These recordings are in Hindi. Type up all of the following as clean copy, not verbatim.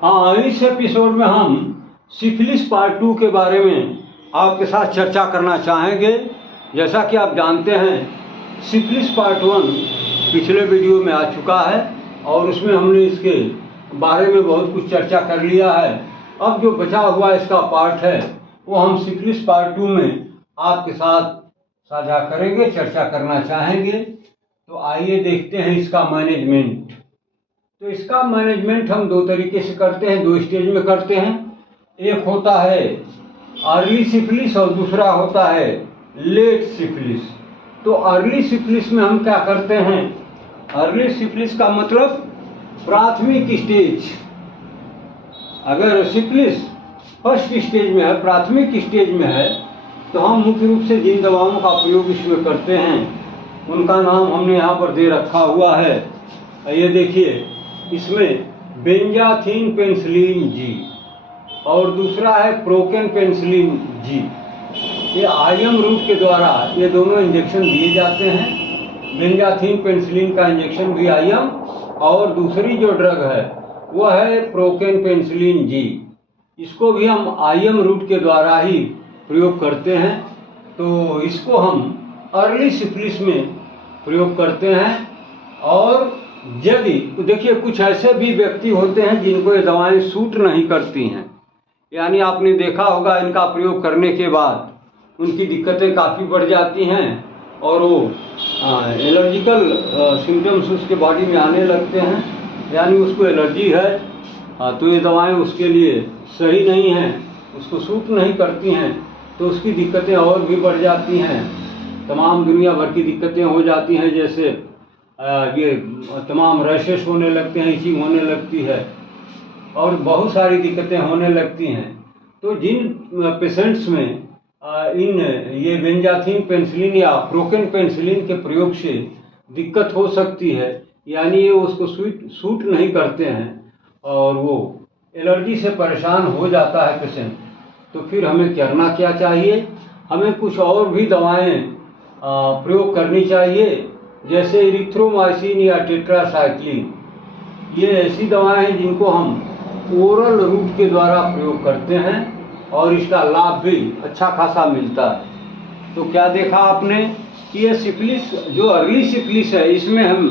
हाँ, इस एपिसोड में हम सिफिलिस पार्ट 2 के बारे में आपके साथ चर्चा करना चाहेंगे। जैसा कि आप जानते हैं, सिफिलिस पार्ट 1 पिछले वीडियो में आ चुका है और उसमें हमने इसके बारे में बहुत कुछ चर्चा कर लिया है। अब जो बचा हुआ इसका पार्ट है वो हम सिफिलिस पार्ट 2 में आपके साथ साझा करेंगे, चर्चा करना चाहेंगे। तो आइए देखते हैं इसका मैनेजमेंट। तो इसका मैनेजमेंट हम दो तरीके से करते हैं, दो स्टेज में करते हैं। एक होता है अर्ली सिफिलिस और दूसरा होता है लेट सिफिलिस। तो अर्ली सिफिलिस में हम क्या करते हैं, अर्ली सिफिलिस का मतलब प्राथमिक स्टेज। अगर सिफिलिस फर्स्ट स्टेज में है, प्राथमिक स्टेज में है, तो हम मुख्य रूप से जिन दवाओं का प्रयोग इसमें करते हैं उनका नाम हमने यहाँ पर दे रखा हुआ है। ये देखिए, इसमें बेंजाथीन पेनिसिलिन जी और दूसरा है प्रोकेन पेनिसिलिन जी। ये आईएम रूट के द्वारा ये दोनों इंजेक्शन दिए जाते हैं। बेंजाथीन पेनिसिलिन का इंजेक्शन भी आईएम, और दूसरी जो ड्रग है वह है प्रोकेन पेनिसिलिन जी। इसको भी हम आईएम रूट के द्वारा ही प्रयोग करते हैं। तो इसको हम अर्ली सिफिलिस में प्रयोग करते हैं। और यदि देखिए, कुछ ऐसे भी व्यक्ति होते हैं जिनको ये दवाएं सूट नहीं करती हैं, यानी आपने देखा होगा इनका प्रयोग करने के बाद उनकी दिक्कतें काफ़ी बढ़ जाती हैं और वो एलर्जिकल सिम्टम्स उसके बॉडी में आने लगते हैं, यानी उसको एलर्जी है। तो ये दवाएं उसके लिए सही नहीं हैं, उसको सूट नहीं करती हैं, तो उसकी दिक्कतें और भी बढ़ जाती हैं। तमाम दुनिया भर की दिक्कतें हो जाती हैं, जैसे ये तमाम रैशेस होने लगते हैं, इचिंग होने लगती है और बहुत सारी दिक्कतें होने लगती हैं। तो जिन पेशेंट्स में इन ये बेंजाथीन पेनिसिलिन या प्रोकेन पेनिसिलिन के प्रयोग से दिक्कत हो सकती है, यानी ये उसको सूट नहीं करते हैं और वो एलर्जी से परेशान हो जाता है पेशेंट, तो फिर हमें करना क्या चाहिए, हमें कुछ और भी दवाएं प्रयोग करनी चाहिए, जैसे इरिथ्रोमाइसिन या टेट्रासाइक्लिन। ये ऐसी दवाएं हैं जिनको हम ओरल रूट के द्वारा प्रयोग करते हैं और इसका लाभ भी अच्छा खासा मिलता है। तो क्या देखा आपने कि ये सिफिलिस जो अर्ली सिफिलिस है, इसमें हम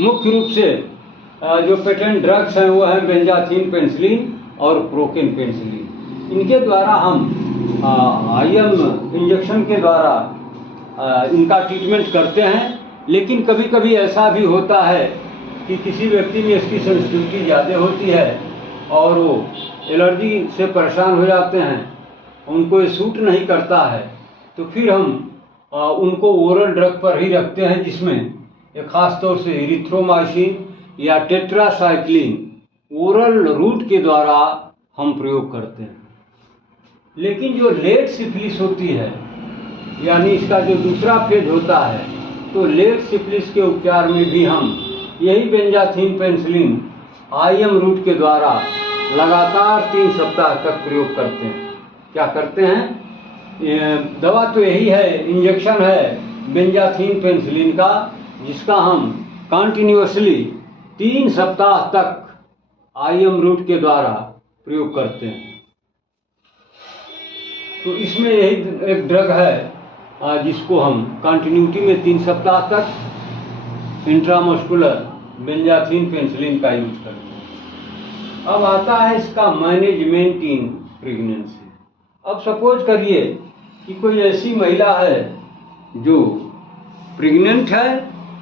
मुख्य रूप से जो पेटेंट ड्रग्स हैं वो हैं बेंजाथीन पेनिसिलिन और प्रोकेन पेनिसिलिन। इनके द्वारा हम आईएम इंजेक्शन के द्वारा इनका ट्रीटमेंट करते हैं। लेकिन कभी कभी ऐसा भी होता है कि किसी व्यक्ति में इसकी सेंसिटिविटी ज़्यादा होती है और वो एलर्जी से परेशान हो जाते हैं, उनको ये सूट नहीं करता है, तो फिर हम उनको ओरल ड्रग पर ही रखते हैं, जिसमें एक ख़ास तौर से इरिथ्रोमाइसिन या टेट्रासाइक्लिन ओरल रूट के द्वारा हम प्रयोग करते हैं। लेकिन जो लेट सिफिलिस होती है, यानी इसका जो दूसरा फेज होता है, तो लेट सिफिलिस के उपचार में भी हम यही बेंजाथीन पेनिसिलिन आईएम रूट के द्वारा लगातार 3 सप्ताह तक प्रयोग करते हैं। क्या करते हैं, दवा तो यही है, इंजेक्शन है बेंजाथीन पेनिसिलिन का, जिसका हम कंटिन्यूअसली 3 सप्ताह तक आईएम रूट के द्वारा प्रयोग करते हैं। तो इसमें यही एक ड्रग है जिसको हम कंटिन्यूटी में 3 सप्ताह तक इंट्रामस्कुलर बेंजाथीन पेनिसिलिन का यूज करते हैं। अब आता है इसका मैनेजमेंट इन प्रेगनेंसी। अब सपोज करिए कि कोई ऐसी महिला है जो प्रेग्नेंट है,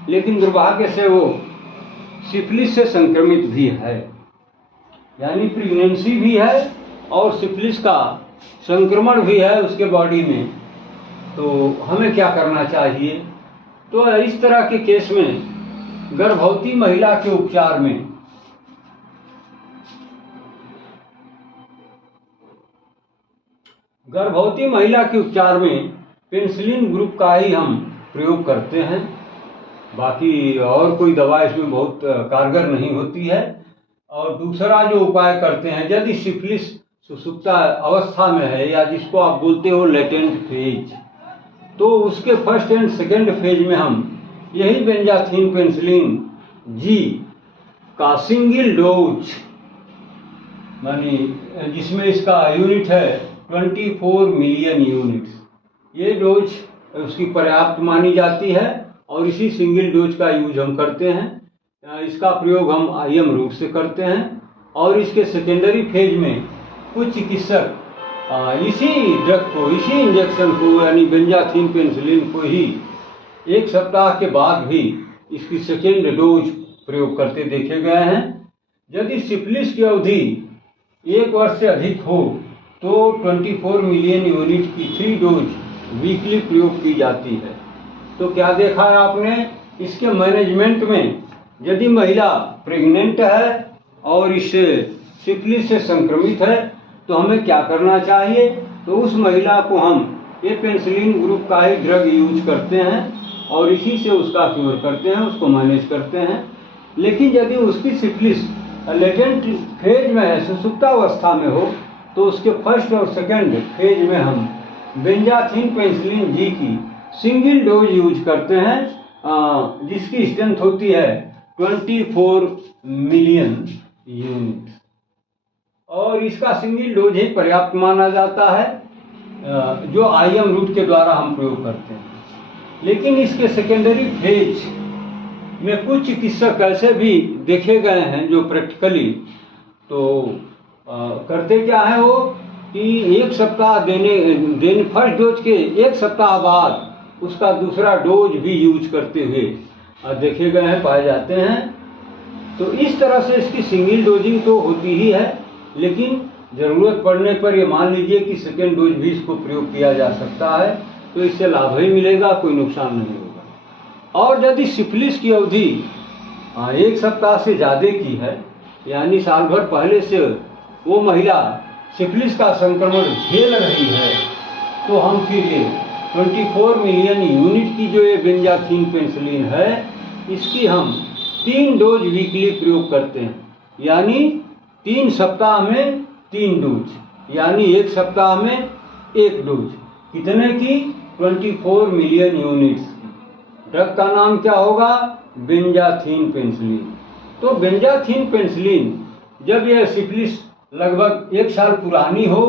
लेकिन दुर्भाग्य से वो सिफिलिस से संक्रमित भी है, यानी प्रेगनेंसी भी है और सिफिलिस का संक्रमण भी है उसके बॉडी में। तो हमें क्या करना चाहिए, तो इस तरह के केस में गर्भवती महिला के उपचार में पेनिसिलिन ग्रुप का ही हम प्रयोग करते हैं। बाकी और कोई दवा इसमें बहुत कारगर नहीं होती है। और दूसरा जो उपाय करते हैं, यदि सिफिलिस सुषुप्त अवस्था में है या जिसको आप बोलते हो लेटेंट फेज, तो उसके फर्स्ट एंड सेकेंड फेज में हम यही बेंजाथीन पेनिसिलिन जी का सिंगल डोज मानी जिसमें इसका यूनिट है 24 मिलियन यूनिट्स। ये डोज उसकी पर्याप्त मानी जाती है और इसी सिंगल डोज का यूज हम करते हैं। इसका प्रयोग हम आईएम रूप से करते हैं और इसके सेकेंडरी फेज में कुछ चिकित्सक इसी ड्रग को, इसी इंजेक्शन को यानी बेंजाथिन पेनिसिलिन को ही 1 सप्ताह के बाद भी इसकी सेकेंड डोज प्रयोग करते देखे गए हैं। यदि सिफिलिस की अवधि 1 वर्ष से अधिक हो तो 24 मिलियन यूनिट की 3 डोज वीकली प्रयोग की जाती है। तो क्या देखा है आपने, इसके मैनेजमेंट में यदि महिला प्रेग्नेंट है और इससे सिफिलिस से संक्रमित है तो हमें क्या करना चाहिए। तो उस महिला को हम ये पेनिसिलिन ग्रुप का ही ड्रग यूज करते हैं और इसी से उसका क्योर करते हैं, उसको मैनेज करते हैं। लेकिन यदि उसकी सिफिलिस लेटेंट फेज में है, सुसुप्तावस्था में हो, तो उसके फर्स्ट और सेकंड फेज में हम बेंजाथिन पेनिसिलिन जी की सिंगल डोज यूज करते हैं, जिसकी स्ट्रेंथ होती है 24 मिलियन यूनिट और इसका सिंगल डोज ही पर्याप्त माना जाता है, जो आईएम रूट के द्वारा हम प्रयोग करते हैं। लेकिन इसके सेकेंडरी फेज में कुछ चिकित्सक ऐसे भी देखे गए हैं जो प्रैक्टिकली तो करते क्या है वो कि 1 सप्ताह देने फर्स्ट डोज के 1 सप्ताह बाद उसका दूसरा डोज भी यूज करते हुए देखे गए हैं, पाए जाते हैं। तो इस तरह से इसकी सिंगल डोजिंग तो होती ही है, लेकिन ज़रूरत पड़ने पर ये मान लीजिए कि सेकेंड डोज भी इसको प्रयोग किया जा सकता है, तो इससे लाभ ही मिलेगा, कोई नुकसान नहीं होगा। और यदि सिफिलिस की अवधि 1 सप्ताह से ज़्यादा की है, यानी साल भर पहले से वो महिला सिफिलिस का संक्रमण झेल रही है, तो हम फिर ये 24 मिलियन यूनिट की जो ये बेंजाथिन पेनिसिलिन है, इसकी हम 3 डोज वीकली प्रयोग करते हैं, यानी 3 सप्ताह में 3 डोज, यानी 1 सप्ताह में 1 डोज। कितने की? 24 मिलियन यूनिट्स की। ड्रग का नाम क्या होगा? Benzathine penicillin. तो बेंजाथिन पेनिसिलिन जब यह सिफिलिस लगभग 1 साल पुरानी हो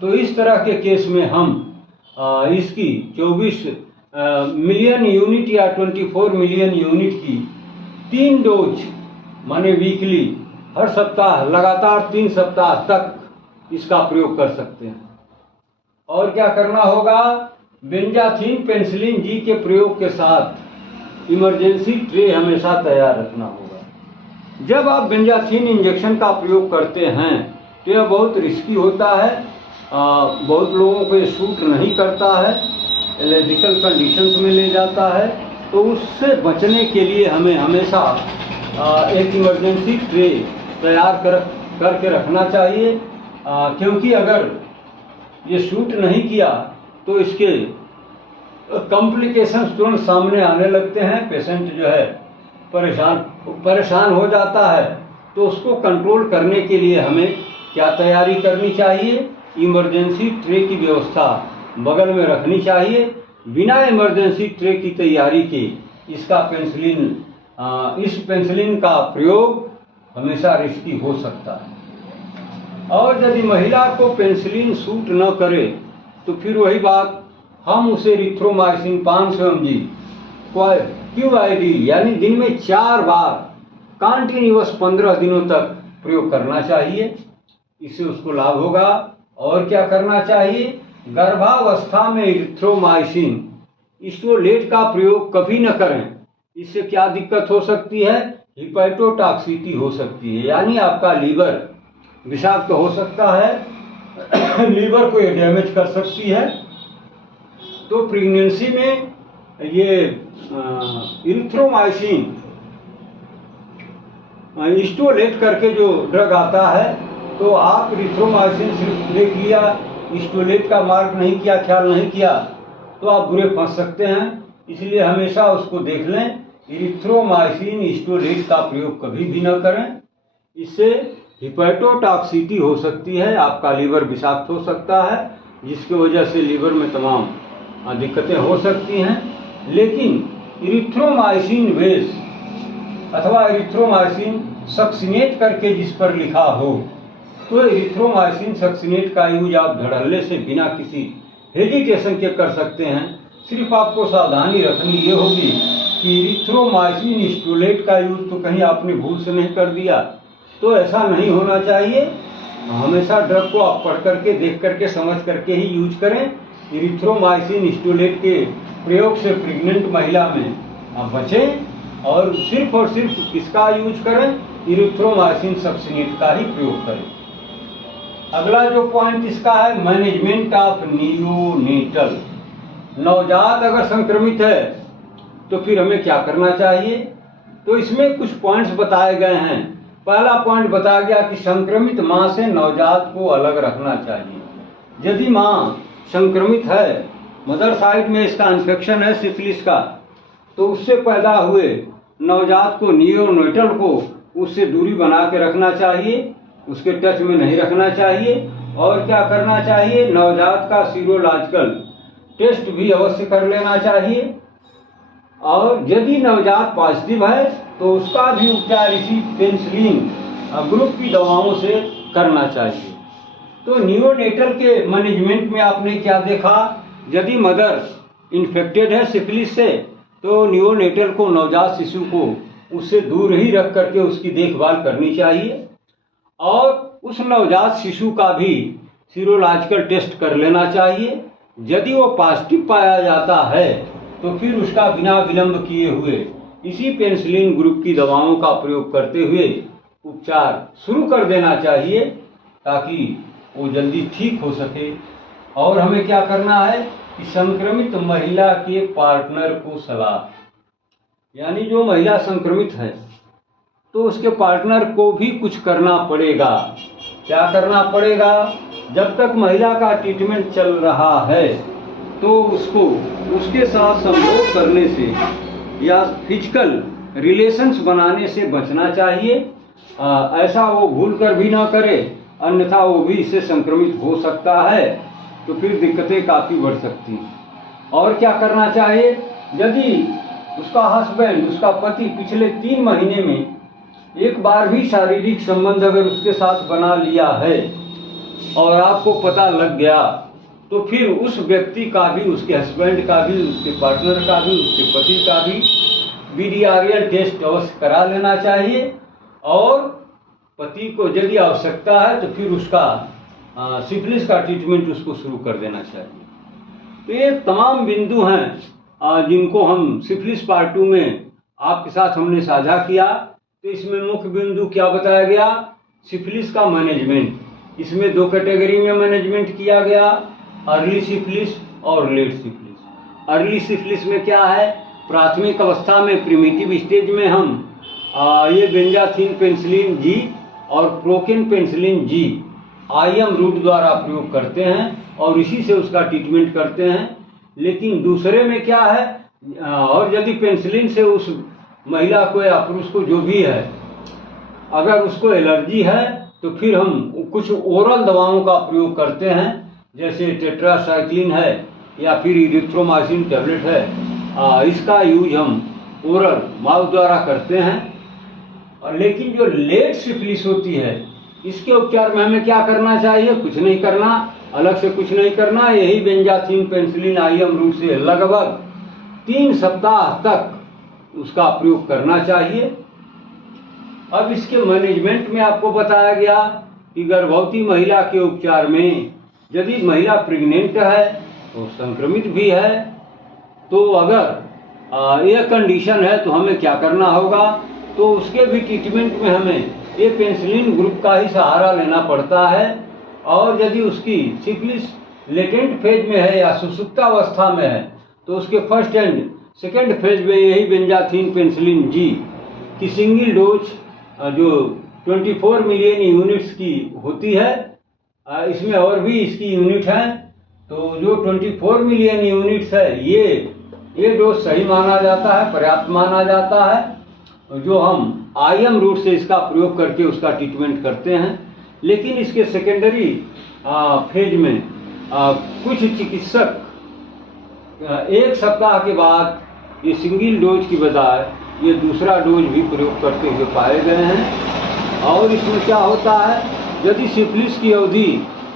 तो इस तरह के केस में हम इसकी 24 मिलियन यूनिट या 24 मिलियन यूनिट की 3 डोज माने वीकली हर सप्ताह लगातार 3 सप्ताह तक इसका प्रयोग कर सकते हैं। और क्या करना होगा? बेंजाथिन पेनिसिलिन जी के प्रयोग के साथ इमरजेंसी ट्रे हमेशा तैयार रखना होगा। जब आप बेंजाथिन इंजेक्शन का प्रयोग करते हैं तो यह बहुत रिस्की होता है, बहुत लोगों को ये सूट नहीं करता है, एलर्जिकल कंडीशंस में ले जाता है। तो उससे बचने के लिए हमें हमेशा एक इमरजेंसी ट्रे तैयार करके रखना चाहिए, क्योंकि अगर ये सूट नहीं किया तो इसके कॉम्प्लिकेशंस तुरंत सामने आने लगते हैं। पेशेंट जो है परेशान हो जाता है। तो उसको कंट्रोल करने के लिए हमें क्या तैयारी करनी चाहिए? इमरजेंसी ट्रे की व्यवस्था बगल में रखनी चाहिए। बिना इमरजेंसी ट्रे की तैयारी के इस पेनिसिलिन का प्रयोग हमेशा रिस्की हो सकता है। और यदि महिला को पेनिसिलिन सूट न करे तो फिर वही बात, हम उसे इरिथ्रोमाइसिन 500 mg QID यानी दिन में 4 बार कंटिन्यूअस 15 दिनों तक प्रयोग करना चाहिए। इससे उसको लाभ होगा। और क्या करना चाहिए? गर्भावस्था में इरिथ्रोमाइसिन स्टोलेट का प्रयोग कभी न करें। इससे क्या दिक्कत हो सकती है? हिपैटोटॉक्सिटी हो सकती है, यानी आपका लीवर विषाक्त हो सकता है, लीवर को ये डैमेज कर सकती है। तो प्रेगनेंसी में ये इरिथ्रोमाइसिन स्टोलेट करके जो ड्रग आता है, तो आप इरिथ्रोमाइसिन सिर्फ देख लिया, स्टोलेट का मार्क नहीं किया, ख्याल नहीं किया, तो आप बुरे फंस सकते हैं। इसलिए हमेशा उसको देख लें। इरिथ्रोमाइसिन स्टोलेट का प्रयोग कभी भी न करें। इससे हिपैटोटॉक्सिटी हो सकती है, आपका लीवर विषाक्त हो सकता है, जिसकी वजह से लीवर में तमाम दिक्कतें हो सकती हैं। लेकिन इरिथ्रोमाइसिन बेस अथवा इरिथ्रोमाइसिन सक्सिनेट करके जिस पर लिखा हो, तो एरिथ्रोमाइसिन सक्सिनेट का यूज आप धड़ल्ले से बिना किसी हेजिटेशन के कर सकते हैं। सिर्फ आपको सावधानी रखनी ये होगी कि एरिथ्रोमाइसिन स्टोलेट का यूज तो कहीं आपने भूल से नहीं कर दिया, तो ऐसा नहीं होना चाहिए। हमेशा ड्रग को आप पढ़ करके, देख करके, समझ करके ही यूज करें। एरिथ्रोमाइसिन स्टोलेट के प्रयोग से प्रेग्नेंट महिला में आप बचें और सिर्फ किसका यूज करें, एरिथ्रोमाइसिन सक्सिनेट का ही प्रयोग करें। अगला जो पॉइंट इसका है, मैनेजमेंट ऑफ नियोनेटल। नवजात अगर संक्रमित है तो फिर हमें क्या करना चाहिए, तो इसमें कुछ पॉइंट्स बताए गए हैं। पहला पॉइंट बताया गया कि संक्रमित मां से नवजात को अलग रखना चाहिए। यदि मां संक्रमित है, मदर साइड में इसका इन्फेक्शन है सिफिलिस का, तो उससे पैदा हुए नवजात को, नियोनेटल को, उससे दूरी बना के रखना चाहिए, उसके टच में नहीं रखना चाहिए। और क्या करना चाहिए, नवजात का सीरोलॉजिकल टेस्ट भी अवश्य कर लेना चाहिए। और यदि नवजात पॉजिटिव है तो उसका भी उपचार इसी पेनिसिलिन ग्रुप की दवाओं से करना चाहिए। तो नियोनेटल के मैनेजमेंट में आपने क्या देखा, यदि मदर इन्फेक्टेड है सिफिलिस से तो नियोनेटल को, नवजात शिशु को उससे दूर ही रख करके उसकी देखभाल करनी चाहिए। और उस नवजात शिशु का भी सीरोलॉजिकल टेस्ट कर लेना चाहिए। यदि वो पॉजिटिव पाया जाता है तो फिर उसका बिना विलंब किए हुए इसी पेनिसिलिन ग्रुप की दवाओं का प्रयोग करते हुए उपचार शुरू कर देना चाहिए, ताकि वो जल्दी ठीक हो सके। और हमें क्या करना है कि संक्रमित महिला के पार्टनर को सलाह, यानी जो महिला संक्रमित है तो उसके पार्टनर को भी कुछ करना पड़ेगा। क्या करना पड़ेगा, जब तक महिला का ट्रीटमेंट चल रहा है तो उसको उसके साथ संभोग करने से या फिजिकल रिलेशंस बनाने से बचना चाहिए। ऐसा वो भूल कर भी ना करे, अन्यथा वो भी इससे संक्रमित हो सकता है, तो फिर दिक्कतें काफ़ी बढ़ सकती हैं। और क्या करना चाहिए, यदि उसका हस्बैंड, उसका पति पिछले 3 महीने में एक बार भी शारीरिक संबंध अगर उसके साथ बना लिया है और आपको पता लग गया, तो फिर उस व्यक्ति का भी, उसके हस्बैंड का भी, उसके पार्टनर का भी, उसके पति का भी बीडीआरएल टेस्ट अवश्य करा लेना चाहिए। और पति को यदि आवश्यकता है तो फिर उसका सिफिलिस का ट्रीटमेंट उसको शुरू कर देना चाहिए। तो ये तमाम बिंदु हैं जिनको हम सिफिलिस पार्ट 2 में आपके साथ हमने साझा किया। तो इसमें मुख्य बिंदु क्या बताया गया, सिफिलिस का मैनेजमेंट। इसमें 2 कैटेगरी में मैनेजमेंट किया गया, अर्ली सिफिलिस और लेट सिफिलिस। अर्ली सिफिलिस में क्या है, प्राथमिक अवस्था में, प्रिमिटिव स्टेज में हम ये बेंजाथिन पेनिसिलिन जी और procaine penicillin G IM route द्वारा प्रयोग करते हैं और इसी से उसका ट्रीटमेंट करते हैं। लेकिन दूसरे में क्या है, और यदि पेनिसिलिन से उस महिला को या पुरुष को जो भी है, अगर उसको एलर्जी है तो फिर हम कुछ ओरल दवाओं का प्रयोग करते हैं, जैसे टेट्रासाइक्लिन है या फिर एरिथ्रोमाइसिन टैबलेट है। इसका यूज हम ओरल माउथ द्वारा करते हैं। और लेकिन जो लेट सिफिलिस होती है, इसके उपचार में हमें क्या करना चाहिए, कुछ नहीं करना, अलग से कुछ नहीं करना। यही बेंजाथिन पेनिसिलिन आईएम रूट से लगभग 3 सप्ताह तक उसका प्रयोग करना चाहिए। अब इसके मैनेजमेंट में आपको बताया गया कि गर्भवती महिला के उपचार में, यदि महिला प्रेग्नेंट है तो संक्रमित भी है, तो अगर यह कंडीशन है तो हमें क्या करना होगा, तो उसके भी ट्रीटमेंट में हमें ये पेनिसिलिन ग्रुप का ही सहारा लेना पड़ता है। और यदि उसकी सिफिलिस लेटेंट फेज में है या सुसुप्तावस्था में है तो उसके फर्स्ट एंड सेकेंड फेज में यही बेंजाथिन पेनिसिलिन जी की सिंगल डोज जो 24 मिलियन यूनिट्स की होती है, इसमें और भी इसकी यूनिट हैं, तो जो 24 मिलियन यूनिट्स है ये डोज सही माना जाता है, पर्याप्त माना जाता है, जो हम आईएम रूट से इसका प्रयोग करके उसका ट्रीटमेंट करते हैं। लेकिन इसके सेकेंडरी फेज में कुछ चिकित्सक 1 सप्ताह के बाद ये सिंगल डोज की बजाय ये दूसरा डोज भी प्रयोग करते हुए पाए गए हैं। और इसमें क्या होता है यदि सिफिलिस की अवधि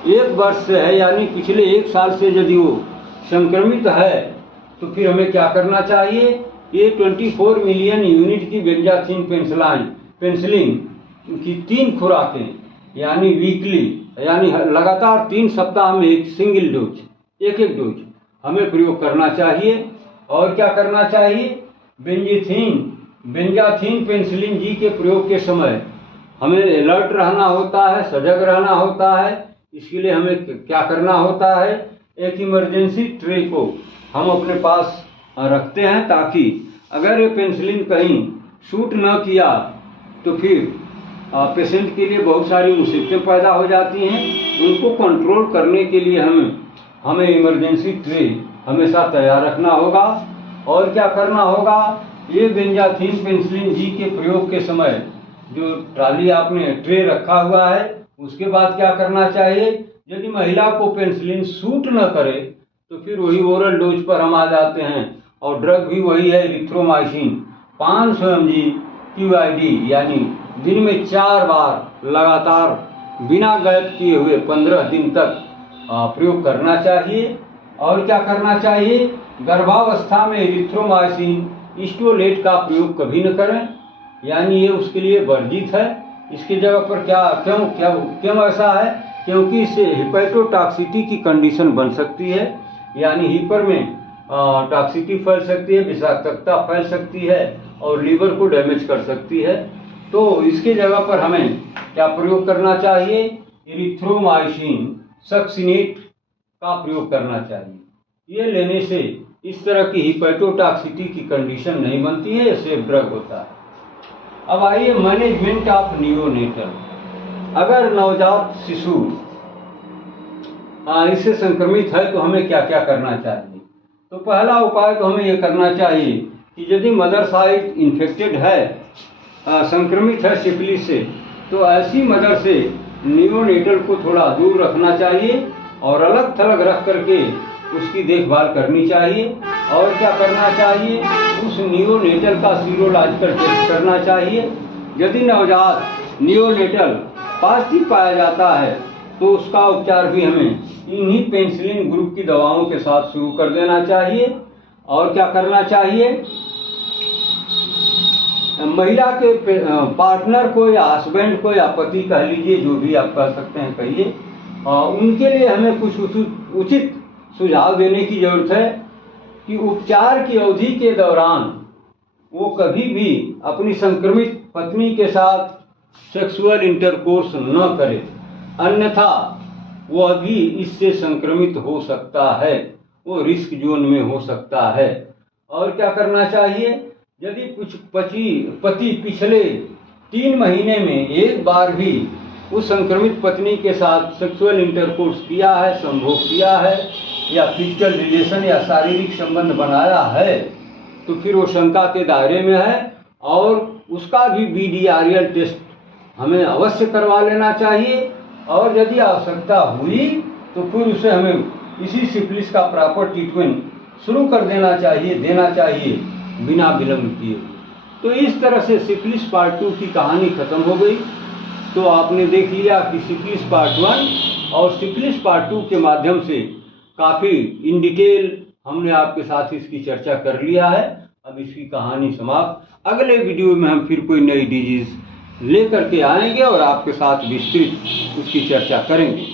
1 वर्ष से है, यानी पिछले 1 साल से यदि वो संक्रमित है, तो फिर हमें क्या करना चाहिए? ये 24 मिलियन यूनिट की बेंजाथिन पेनिसिलिन की 3 खुराकें, यानी वीकली, यानी लगातार 3 सप्ताह में एक सिंगल डोज, एक डोज हमें प्रयोग करना चाहिए। और क्या करना चाहिए? बेंजाथिन पेनिसिलिन जी के प्रयोग के समय हमें अलर्ट रहना होता है, सजग रहना होता है। इसके लिए हमें क्या करना होता है? एक इमरजेंसी ट्रे को हम अपने पास रखते हैं, ताकि अगर ये पेनिसिलिन कहीं शूट न किया तो फिर पेशेंट के लिए बहुत सारी मुसीबतें पैदा हो जाती हैं। उनको कंट्रोल करने के लिए हमें इमरजेंसी ट्रे हमेशा तैयार रखना होगा। और क्या करना होगा? ये बेंजाथिन पेनिसिलिन जी के प्रयोग के समय जो ट्राली आपने ट्रे रखा हुआ है, उसके बाद क्या करना चाहिए? यदि महिला को पेनिसिलिन सूट न करे तो फिर वही ओरल डोज पर हम आ जाते हैं, और ड्रग भी वही है, एरिथ्रोमाइसिन 500 mg QID, यानी दिन में 4 बार लगातार बिना गैप किए हुए 15 दिन तक प्रयोग करना चाहिए। और क्या करना चाहिए? गर्भावस्था में एरिथ्रोमाइसिन स्टोलेट का प्रयोग कभी न करें, यानी ये उसके लिए वर्जित है। इसकी जगह पर क्यों ऐसा है? क्योंकि इससे हिपैटोटॉक्सिटी की कंडीशन बन सकती है, यानी हीपर में टॉक्सिटी फैल सकती है, विषाक्तता फैल सकती है और लीवर को डैमेज कर सकती है। तो इसके जगह पर हमें क्या प्रयोग करना चाहिए? एरिथ्रोमाइसिन सक्सिनेट का प्रयोग करना चाहिए। ये लेने से इस तरह की हिपैटोटॉक्सिटी की कंडीशन नहीं बनती है, सेफ ड्रग होता है। अब आइए मैनेजमेंट ऑफ नियोनेटल। अगर नवजात शिशु इससे संक्रमित है तो हमें क्या क्या करना चाहिए? तो पहला उपाय तो हमें यह करना चाहिए कि यदि मदर साइड इन्फेक्टेड है, संक्रमित है सिफिलिस से, तो ऐसी मदर से नियोनेटल को थोड़ा दूर रखना चाहिए और अलग थलग रख करके उसकी देखभाल करनी चाहिए। और क्या करना चाहिए? उस नियोनेटल का सीरोलॉजिकल टेस्ट करना चाहिए। यदि नवजात नियोनेटल पॉजिटिव पाया जाता है तो उसका उपचार भी हमें इन्हीं पेनिसिलिन ग्रुप की दवाओं के साथ शुरू कर देना चाहिए। और क्या करना चाहिए? महिला के पार्टनर को या हस्बैंड को या पति कह लीजिए, जो भी आप कह सकते हैं कहिए, उनके लिए हमें कुछ उचित सुझाव देने की जरूरत है कि उपचार की अवधि के दौरान वो कभी भी अपनी संक्रमित पत्नी के साथ सेक्सुअल इंटरकोर्स न करे, अन्यथा वह भी इससे संक्रमित हो सकता है, वो रिस्क जोन में हो सकता है। और क्या करना चाहिए? यदि कुछ पति पिछले 3 महीने में एक बार भी उस संक्रमित पत्नी के साथ सेक्सुअल इंटरकोर्स किया है, संभोग किया है या फिजिकल रिलेशन या शारीरिक संबंध बनाया है, तो फिर वो शंका के दायरे में है और उसका भी BDRL टेस्ट हमें अवश्य करवा लेना चाहिए। और यदि आवश्यकता हुई तो फिर उसे हमें इसी सिफिलिस का प्रॉपर ट्रीटमेंट शुरू कर देना चाहिए बिना विलंब किए। तो इस तरह से सिफिलिस पार्ट 2 की कहानी खत्म हो गई। तो आपने देख लिया कि सिफिलिस पार्ट 1 और सिफिलिस पार्ट 2 के माध्यम से काफ़ी इन डिटेल हमने आपके साथ इसकी चर्चा कर लिया है। अब इसकी कहानी समाप्त। अगले वीडियो में हम फिर कोई नई डिजीज लेकर के आएंगे और आपके साथ विस्तृत उसकी चर्चा करेंगे।